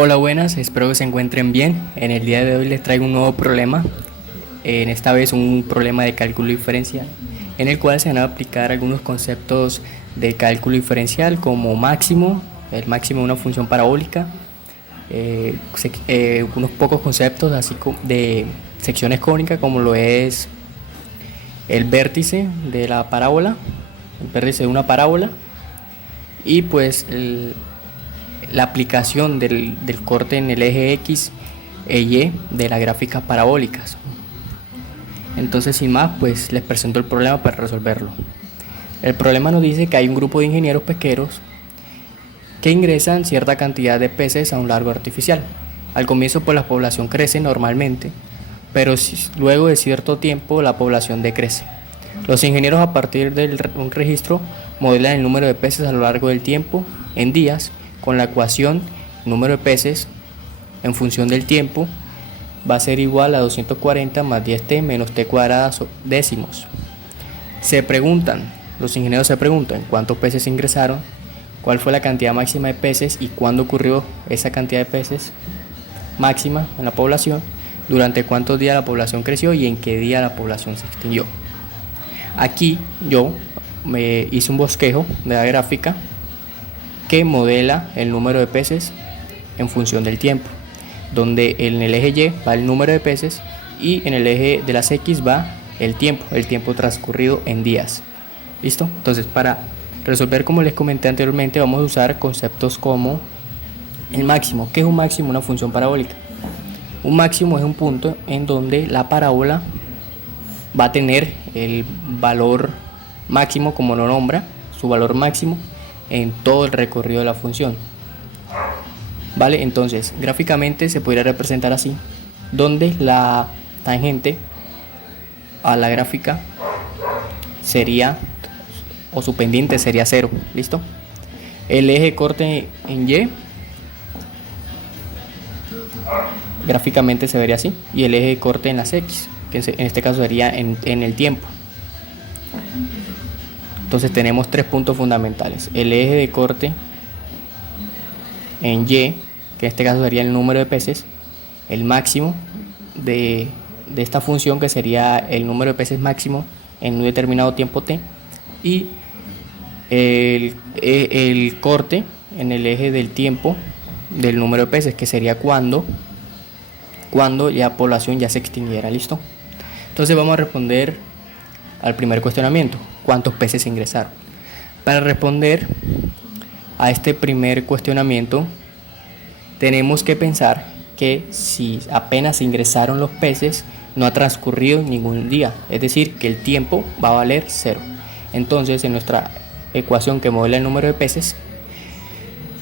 Hola, buenas, espero que se encuentren bien. En el día de hoy les traigo un nuevo problema, en esta vez un problema de cálculo diferencial, en el cual se van a aplicar algunos conceptos de cálculo diferencial como máximo, el máximo de una función parabólica, unos pocos conceptos así de secciones cónicas como lo es el vértice de la parábola, el vértice de una parábola y pues la aplicación del corte en el eje X e Y de las gráficas parabólicas. Entonces, sin más, pues les presento el problema para resolverlo. El problema nos dice que hay un grupo de ingenieros pesqueros que ingresan cierta cantidad de peces a un lago artificial. Al comienzo, pues la población crece normalmente, pero luego de cierto tiempo la población decrece. Los ingenieros, a partir de un registro, modelan el número de peces a lo largo del tiempo en días con la ecuación número de peces en función del tiempo va a ser igual a 240 más 10t menos t cuadrada décimos. Los ingenieros se preguntan cuántos peces ingresaron, cuál fue la cantidad máxima de peces y cuándo ocurrió esa cantidad de peces máxima en la población, durante cuántos días la población creció y en qué día la población se extinguió. Aquí yo me hice un bosquejo de la gráfica que modela el número de peces en función del tiempo, donde en el eje Y va el número de peces y en el eje de las X va el tiempo transcurrido en días. ¿Listo? Entonces, para resolver, como les comenté anteriormente, vamos a usar conceptos como el máximo. ¿Qué es un máximo? Una función parabólica. Un máximo es un punto en donde la parábola va a tener el valor máximo, como lo nombra, su valor máximo en todo el recorrido de la función. Vale, entonces gráficamente se podría representar así, donde la tangente a la gráfica sería, o su pendiente sería 0. ¿Listo? El eje corte en Y gráficamente se vería así, y el eje corte en las X, que en este caso sería en el tiempo. Entonces tenemos tres puntos fundamentales: el eje de corte en Y, que en este caso sería el número de peces, el máximo de esta función, que sería el número de peces máximo en un determinado tiempo t, y el corte en el eje del tiempo del número de peces, que sería cuando la población ya se extinguiera. ¿Listo? Entonces vamos a responder al primer cuestionamiento: ¿cuántos peces ingresaron? Para responder a este primer cuestionamiento tenemos que pensar que si apenas ingresaron los peces, no ha transcurrido ningún día, es decir, que el tiempo va a valer 0. Entonces, en nuestra ecuación que modela el número de peces,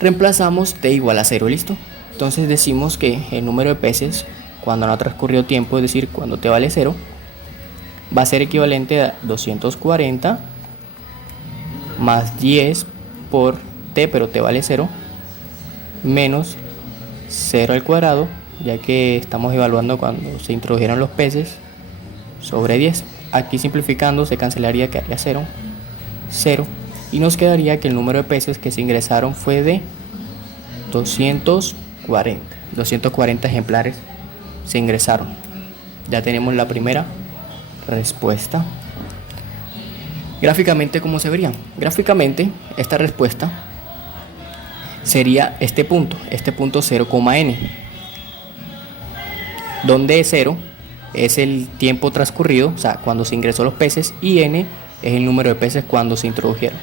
reemplazamos t igual a 0. ¿Listo? Entonces decimos que el número de peces cuando no ha transcurrido tiempo, es decir, cuando t vale 0, va a ser equivalente a 240 más 10 por t, pero t vale 0, menos 0 al cuadrado, ya que estamos evaluando cuando se introdujeron los peces, sobre 10. Aquí simplificando se cancelaría, quedaría 0, 0, y nos quedaría que el número de peces que se ingresaron fue de 240 ejemplares se ingresaron. Ya tenemos la primera respuesta. Gráficamente, ¿cómo se vería? Gráficamente, esta respuesta sería este punto 0,n, donde 0 es el tiempo transcurrido, o sea, cuando se ingresó los peces, y n es el número de peces cuando se introdujeron.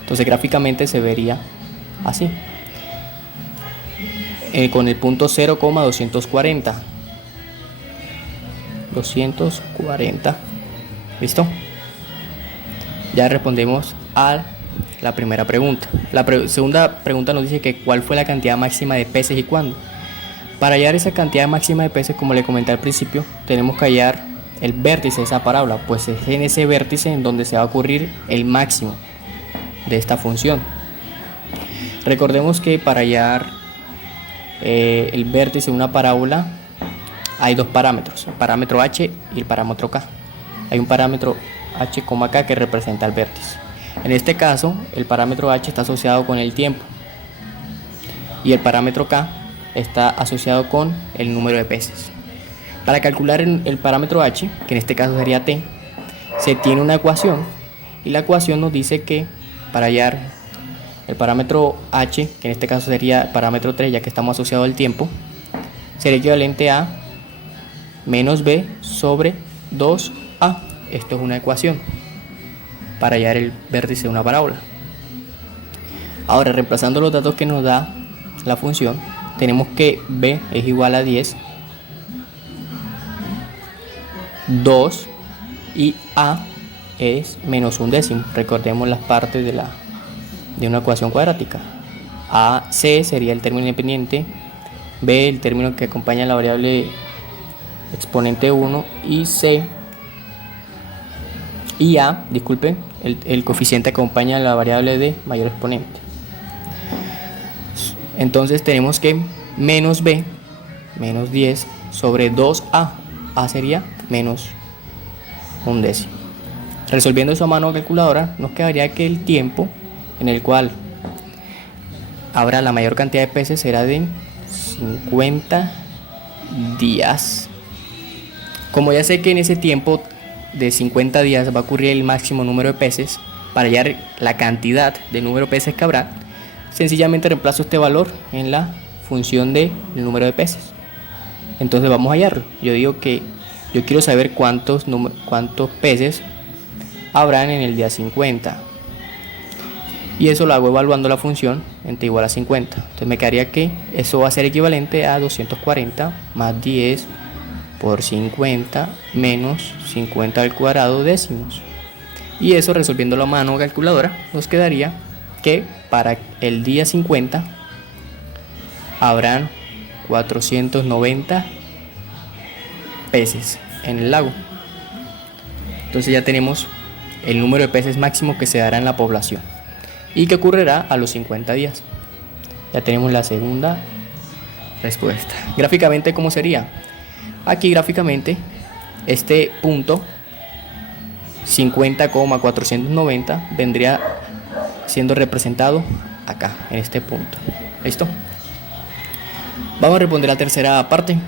Entonces gráficamente se vería así, con el punto 0,240. ¿Listo? Ya respondemos a la primera pregunta. La segunda pregunta nos dice que cuál fue la cantidad máxima de peces y cuándo. Para hallar esa cantidad máxima de peces, como le comenté al principio, tenemos que hallar el vértice de esa parábola, pues es en ese vértice en donde se va a ocurrir el máximo de esta función. Recordemos que para hallar el vértice de una parábola hay dos parámetros, el parámetro h y el parámetro k. Hay un parámetro h, k que representa el vértice. En este caso, el parámetro h está asociado con el tiempo y el parámetro k está asociado con el número de peces. Para calcular el parámetro h, que en este caso sería t, se tiene una ecuación y la ecuación nos dice que para hallar el parámetro h, que en este caso sería el parámetro 3 ya que estamos asociados al tiempo, sería equivalente a menos b sobre 2a. Esto es una ecuación para hallar el vértice de una parábola. Ahora, reemplazando los datos que nos da la función, tenemos que b es igual a 10, 2 y a es menos un décimo. Recordemos las partes de una ecuación cuadrática. C sería el término independiente, b el término que acompaña la variable exponente 1 y a, disculpen, el coeficiente acompaña a la variable de mayor exponente. Entonces tenemos que menos b, menos 10 sobre 2a, a sería menos un décimo. Resolviendo eso a mano calculadora, nos quedaría que el tiempo en el cual habrá la mayor cantidad de peces será de 50 días. Como ya sé que en ese tiempo de 50 días va a ocurrir el máximo número de peces, para hallar la cantidad de número de peces que habrá, sencillamente reemplazo este valor en la función del número de peces. Entonces vamos a hallarlo. Yo digo que yo quiero saber cuántos peces habrán en el día 50. Y eso lo hago evaluando la función en t igual a 50. Entonces me quedaría que eso va a ser equivalente a 240 más 10 por 50 menos 50 al cuadrado décimos. Y eso, resolviéndolo a mano calculadora, nos quedaría que para el día 50 habrán 490 peces en el lago. Entonces ya tenemos el número de peces máximo que se dará en la población y que ocurrirá a los 50 días. Ya tenemos la segunda respuesta. Gráficamente, ¿cómo sería? Aquí gráficamente este punto 50,490 vendría siendo representado acá, en este punto. ¿Listo? Vamos a responder la tercera parte.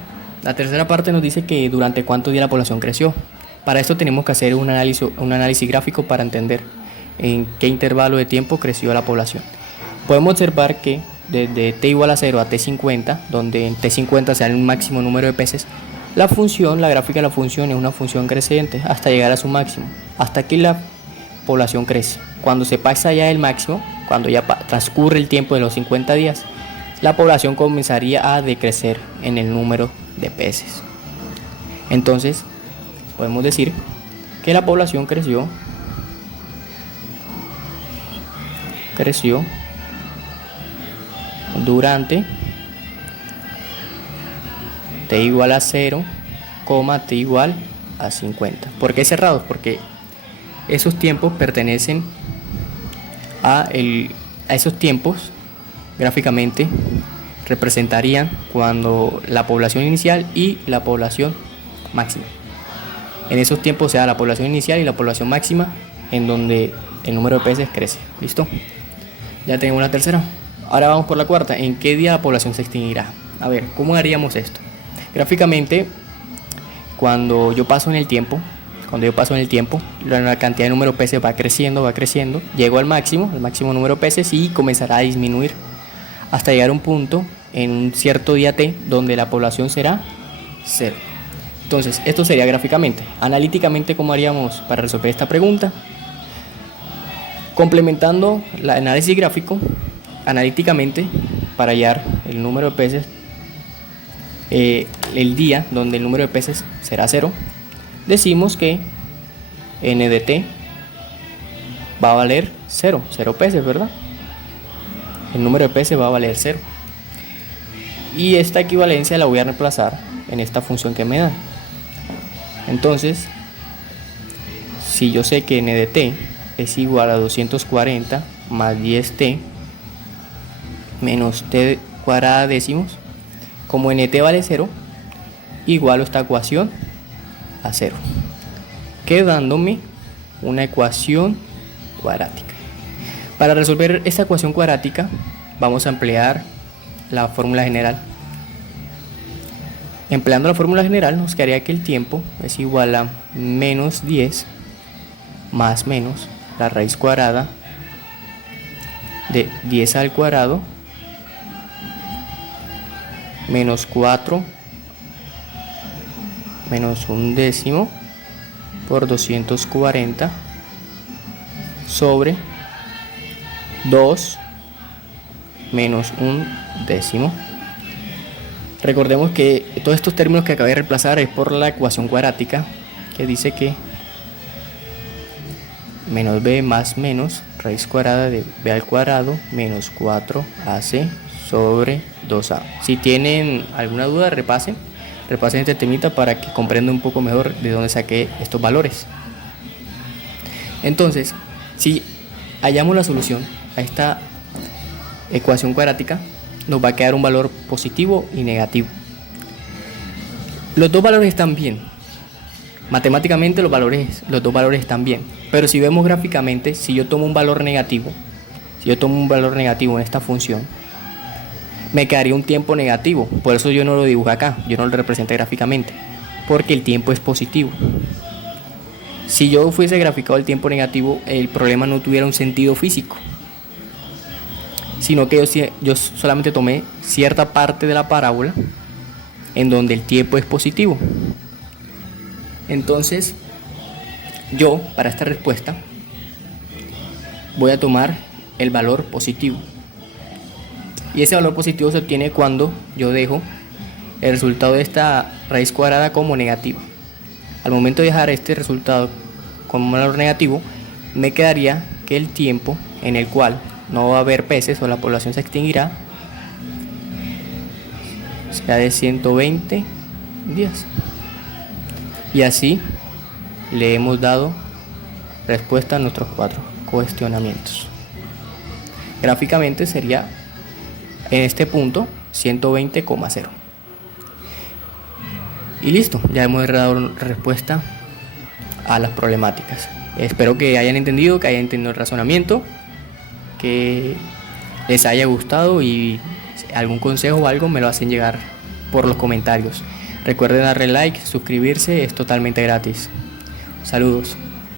La tercera parte nos dice que durante cuántos días la población creció. Para esto tenemos que hacer un análisis gráfico para entender en qué intervalo de tiempo creció la población. Podemos observar que desde t igual a 0 a t50, donde en t50 se da el máximo número de peces, la gráfica de la función es una función creciente hasta llegar a su máximo. Hasta aquí la población crece. Cuando se pasa ya el máximo, cuando ya transcurre el tiempo de los 50 días, la población comenzaría a decrecer en el número de peces. Entonces, podemos decir que la población creció durante t igual a 0, t igual a 50. ¿Por qué cerrados? Porque esos tiempos pertenecen a esos tiempos gráficamente representarían cuando la población inicial y la población máxima. En esos tiempos se da la población inicial y la población máxima, en donde el número de peces crece. ¿Listo? Ya tenemos la tercera. Ahora vamos por la cuarta. ¿En qué día la población se extinguirá? A ver, ¿cómo haríamos esto? Gráficamente, cuando yo paso en el tiempo, la cantidad de número de peces va creciendo, llego al máximo número de peces, y comenzará a disminuir hasta llegar a un punto en un cierto día t donde la población será 0. Entonces, esto sería gráficamente. Analíticamente, ¿cómo haríamos para resolver esta pregunta? Complementando el análisis gráfico, analíticamente, para hallar el número de peces, el día donde el número de peces será 0, decimos que n de t va a valer 0 peces, ¿verdad? El número de peces va a valer 0. Y esta equivalencia la voy a reemplazar en esta función que me dan. Entonces, si yo sé que n de t es igual a 240 más 10t menos t cuadrada décimos, como nt vale 0, igualo esta ecuación a 0, quedándome una ecuación cuadrática. Para resolver esta ecuación cuadrática vamos a emplear la fórmula general Empleando la fórmula general nos quedaría que el tiempo es igual a menos 10 más menos la raíz cuadrada de 10 al cuadrado menos 4 menos un décimo por 240 sobre 2 menos un décimo. Recordemos que todos estos términos que acabé de reemplazar es por la ecuación cuadrática, que dice que menos b más menos raíz cuadrada de b al cuadrado menos 4ac sobre 2a. Si tienen alguna duda, repasen este temita para que comprendan un poco mejor de dónde saqué estos valores. Entonces, si hallamos la solución a esta ecuación cuadrática, nos va a quedar un valor positivo y negativo. Los dos valores están bien. Matemáticamente los dos valores están bien. Pero si vemos gráficamente, si yo tomo un valor negativo en esta función, me quedaría un tiempo negativo. Por eso yo no lo dibujo acá, yo no lo representé gráficamente, porque el tiempo es positivo. Si yo fuese graficado el tiempo negativo, el problema no tuviera un sentido físico, sino que yo solamente tomé cierta parte de la parábola en donde el tiempo es positivo. Entonces, yo para esta respuesta voy a tomar el valor positivo. Y ese valor positivo se obtiene cuando yo dejo el resultado de esta raíz cuadrada como negativa. Al momento de dejar este resultado como valor negativo, me quedaría que el tiempo en el cual no va a haber peces o la población se extinguirá será de 120 días. Y así le hemos dado respuesta a nuestros 4 cuestionamientos. Gráficamente sería en este punto 120,0. Y listo, ya hemos dado respuesta a las problemáticas. Espero que hayan entendido el razonamiento, que les haya gustado, y algún consejo o algo me lo hacen llegar por los comentarios. Recuerden darle like, suscribirse, es totalmente gratis. Saludos.